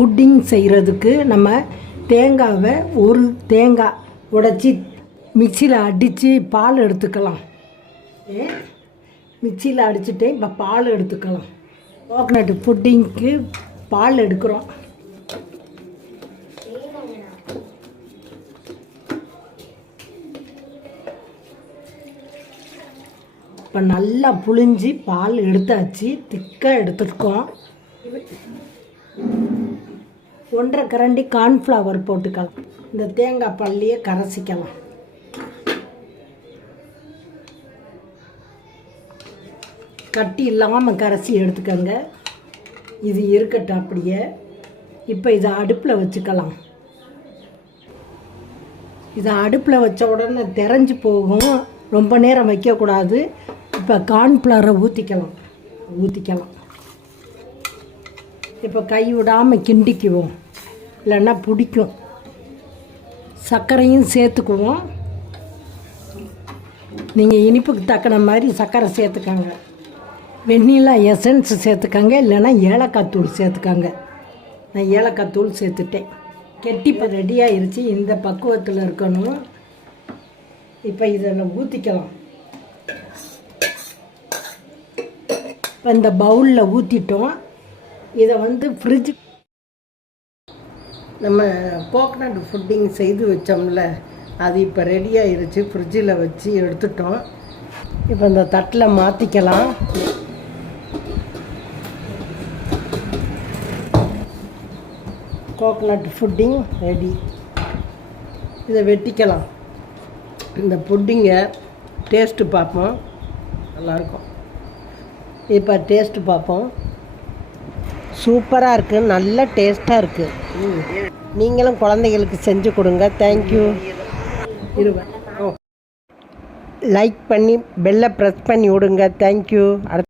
Pudding செய்கிறதுக்கு நம்ம தேங்காவை ஒரு தேங்காய் உடைச்சி மிக்சியில் அடித்து பால் எடுத்துக்கலாம். மிக்சியில் அடிச்சுட்டு இப்போ பால் எடுத்துக்கலாம். கோகனட் புட்டிங்க்கு பால் எடுக்கிறோம். இப்போ நல்லா புழிஞ்சி பால் எடுத்தாச்சு. திக்காக எடுத்துருக்கோம் ஒன்றரை கரண்டி கார்ன்ஃப்ளவர் போட்டுக்கலாம் இந்த தேங்காய் பள்ளியை கரைசிக்கலாம். கட்டி இல்லாமல் கரைச்சி எடுத்துக்கோங்க. இது இருக்கட்டும் அப்படியே. இப்போ இதை அடுப்பில் வச்சுக்கலாம். இதை அடுப்பில் வச்ச உடனே தெரிஞ்சு போகும். ரொம்ப நேரம் வைக்கக்கூடாது. இப்போ கார்ன்ஃப்ளவரை ஊற்றிக்கலாம் ஊற்றிக்கலாம் இப்போ கை விடாமல் கிண்டிக்குவோம். இல்லைன்னா பிடிக்கும். சர்க்கரையும் சேர்த்துக்குவோம். நீங்கள் இனிப்புக்கு தக்கன மாதிரி சர்க்கரை சேர்த்துக்கங்க. வெண்ணிலா எசன்ஸ் சேர்த்துக்கங்க இல்லைன்னா ஏலக்காய் தூள் சேர்த்துக்கங்க. நான் ஏலக்காய் தூள் சேர்த்துட்டேன். கெட்டி இப்போ ரெடி இந்த பக்குவத்தில் இருக்கணும். இப்போ இதில் ஊற்றிக்கலாம் இப்போ இந்த பவுலில் ஊற்றிட்டோம் இதை வந்து ஃப்ரிட்ஜ் நம்ம கோக்னட் ஃபுட்டிங் செய்து வச்சோம்ல அது இப்போ ரெடி ஃப்ரிட்ஜில் வச்சு எடுத்துட்டோம். இப்போ இந்த தட்டில் மாற்றிக்கலாம் கோக்னட் ஃபுட்டிங் ரெடி இதை வெட்டிக்கலாம். இந்த புட்டிங்கை டேஸ்ட்டு பார்ப்போம். நல்லாயிருக்கும் இப்போ டேஸ்ட்டு பார்ப்போம். சூப்பராக இருக்குது நல்ல டேஸ்ட்டாக இருக்குது நீங்களும் குழந்தைகளுக்கு செஞ்சு கொடுங்க. தேங்க்யூ இருவேன் லைக் பண்ணி பெல்லை ப்ரெஸ் பண்ணி விடுங்க. தேங்க்யூ அடுத்த